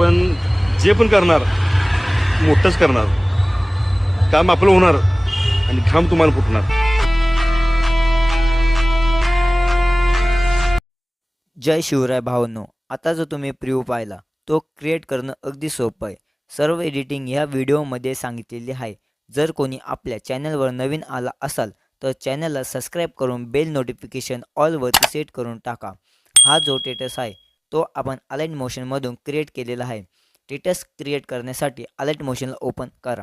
आपण जे पण करणार मोठंच करणार, काम आपलं होणार आणि घाम तुम्हाला फुटणार. जय शिवराय भावांनो. आता जो तुम्ही प्रिव्ह्यू पाहिला तो क्रिएट करणं अगदी सोपं आहे. सर्व एडिटिंग ह्या व्हिडिओमध्ये सांगितलेली आहे. जर कोणी आपल्या चॅनलवर नवीन आला असाल तर चॅनलला सबस्क्राईब करून बेल नोटिफिकेशन ऑलवरती सेट करून टाका. हा जो टेटस आहे तो आपण अलाइट मोशनमधून क्रिएट केलेला आहे. टेटस क्रिएट करण्यासाठी अलाइट मोशनला ओपन करा.